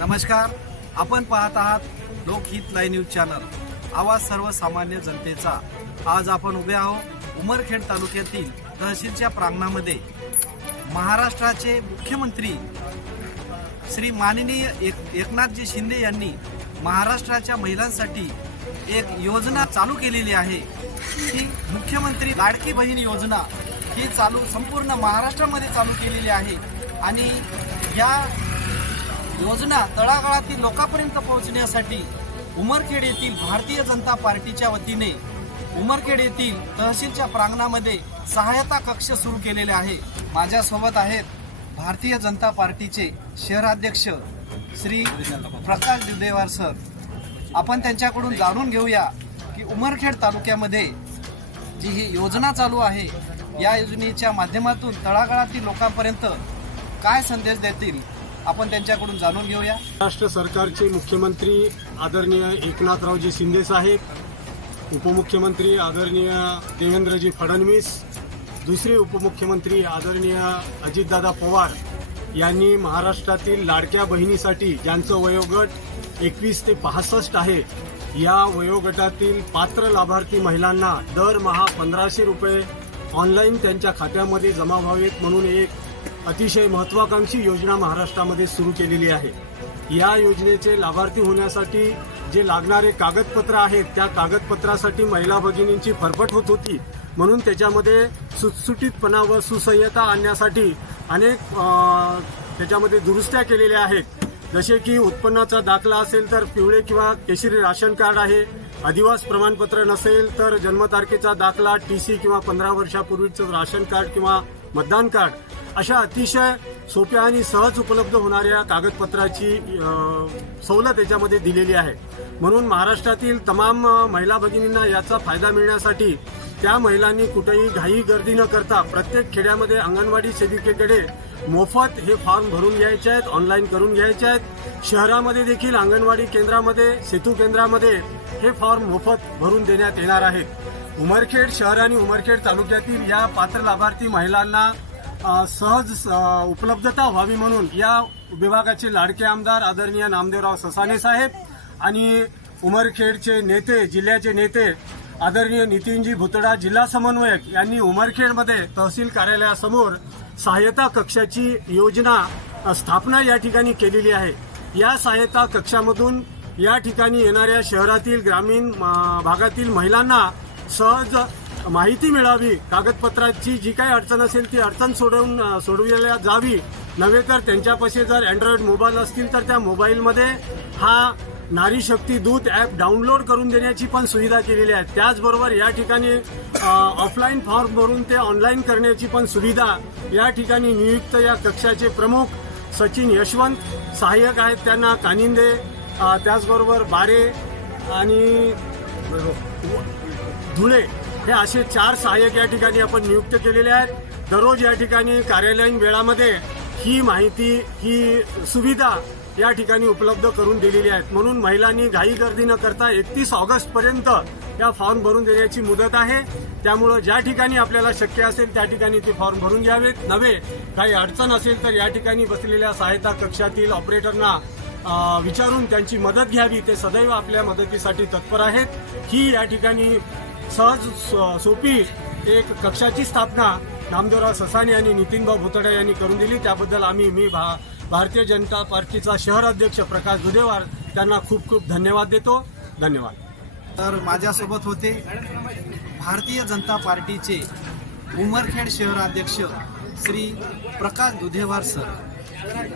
नमस्कार. आपण पाहत आहात लोकहित लाईव्ह न्यूज चॅनल. आवाज सर्वसामान्य जनतेचा. आज आपण उभे आहोत उमरखेड तालुक्यातील तहसीलच्या प्रांगणामध्ये. महाराष्ट्राचे मुख्यमंत्री श्री माननीय एक एकनाथजी शिंदे यांनी महाराष्ट्राच्या महिलांसाठी एक योजना चालू केलेली आहे. ती मुख्यमंत्री लाडकी बहीण योजना ही चालू संपूर्ण महाराष्ट्रामध्ये चालू केलेली आहे. आणि या योजना तळागाळातील लोकांपर्यंत पोहोचण्यासाठी उमरखेड येथील भारतीय जनता पार्टीच्या वतीने उमरखेड येथील तहसीलच्या प्रांगणामध्ये सहायता कक्ष सुरू केलेले आहे. माझ्यासोबत आहेत भारतीय जनता पार्टीचे शहराध्यक्ष श्री प्रकाश दुदेवार सर. आपण त्यांच्याकडून जाणून घेऊया की उमरखेड तालुक्यामध्ये जी ही योजना चालू आहे या योजनेच्या माध्यमातून तळागाळातील लोकांपर्यंत काय संदेश देतील? आपण त्यांच्याकडून जाणून घेऊया. महाराष्ट्र सरकारचे मुख्यमंत्री आदरणीय एकनाथरावजी शिंदे साहेब उपमुख्यमंत्री आदरणीय देवेंद्रजी फडणवीस दुसरे उपमुख्यमंत्री आदरणीय अजितदादा पवार यांनी महाराष्ट्रातील लाडक्या बहिणीसाठी ज्यांचं वयोगट एकवीस ते पासष्ट आहे या वयोगटातील पात्र लाभार्थी महिलांना दरमहा पंधराशे रुपये ऑनलाईन त्यांच्या खात्यामध्ये जमा व्हावेत म्हणून एक अतिशय महत्वाकांक्षी योजना महाराष्ट्रामध्ये सुरू केलेली आहे. या योजनेचे लाभार्थी होण्यासाठी जे लागणारे कागदपत्र आहेत त्या कागदपत्रासाठी महिला भगिनींची फरफट होत होती. म्हणून त्याच्यामध्ये सुटसुटीतपणा व सुसह्यता आणण्यासाठी अनेक त्याच्यामध्ये दुरुस्त्या केलेल्या आहेत. जसे की उत्पन्नाचा दाखला असेल तर पिवळे किंवा केशरी राशन कार्ड आहे. अधिवास प्रमाणपत्र नसेल तर जन्मतारखेचा दाखला टी सी किंवा पंधरा वर्षापूर्वीचं राशन कार्ड किंवा मतदान कार्ड. अशा अतिशय सोप्या आणि सहज उपलब्ध होणाऱ्या कागदपत्राची सवलत याच्यामध्ये दिलेली आहे. म्हणून महाराष्ट्रातील तमाम महिला भगिनींना याचा फायदा मिळण्यासाठी त्या महिलांनी कुठेही घाई गर्दी न करता प्रत्येक खेड्यामध्ये अंगणवाडी सेविकेकडे मोफत हे फॉर्म भरून घ्यायचे आहेत ऑनलाईन करून घ्यायचे आहेत. शहरामध्ये देखील अंगणवाडी केंद्रामध्ये सेतू केंद्रामध्ये हे फॉर्म मोफत भरून देण्यात येणार आहेत. उमरखेड शहर आणि उमरखेड तालुक्यातील या पात्र लाभार्थी महिलांना सहज उपलब्धता व्हावी म्हणून या विभागाचे लाडके आमदार आदरणीय नामदेवराव ससाने साहेब आणि उमरखेडचे नेते जिल्ह्याचे नेते आदरणीय नितीनजी भुतडा जिल्हा समन्वयक यांनी उमरखेडमध्ये तहसील कार्यालयासमोर सहायता कक्षाची योजना स्थापना या ठिकाणी केलेली आहे. या सहायता कक्षामधून या ठिकाणी येणाऱ्या शहरातील ग्रामीण भागातील महिलांना सहज माहिती मिळावी कागदपत्राची जी काही अडचण असेल ती अडचण सोडवून सोडविल्या जावी. नव्हे तर त्यांच्यापाशी जर अँड्रॉइड मोबाईल असतील तर त्या मोबाईलमध्ये हा नारी शक्ती दूत ॲप डाउनलोड करून देण्याची पण सुविधा केलेली आहे. त्याचबरोबर या ठिकाणी ऑफलाईन फॉर्म भरून ते ऑनलाईन करण्याची पण सुविधा या ठिकाणी नियुक्त या कक्षाचे प्रमुख सचिन यशवंत सहाय्यक आहेत त्यांना कानिंदे त्याचबरोबर बारे आणि धुळे हे असे चार सहाय्यक या ठिकाणी आपण नियुक्त केलेले आहेत. दररोज या ठिकाणी कार्यालयीन वेळामध्ये ही माहिती ही सुविधा या ठिकाणी उपलब्ध करून दिलेली आहेत. म्हणून महिलांनी घाई गर्दी न करता एकतीस ऑगस्ट पर्यंत या फॉर्म भरून देण्याची मुदत आहे. त्यामुळं ज्या ठिकाणी आपल्याला शक्य असेल त्या ठिकाणी ते फॉर्म भरून घ्यावेत. नव्हे काही अडचण असेल तर या ठिकाणी बसलेल्या सहायता कक्षातील ऑपरेटरना विचारून त्यांची मदत घ्यावी. ते सदैव आपल्या मदतीसाठी तत्पर आहेत. ही या ठिकाणी सहज सो- सोपी एक कक्षाची स्थापना नामदेवराव ससाने आणि नितीनभाऊ भुतडे यांनी करून दिली. त्याबद्दल आम्ही मी भा भारतीय जनता पार्टीचा शहर अध्यक्ष प्रकाश दुधेवार त्यांना खूप खूप धन्यवाद देतो. धन्यवाद. तर माझ्यासोबत होते भारतीय जनता पार्टीचे उमरखेड शहराध्यक्ष श्री प्रकाश दुधेवार सर.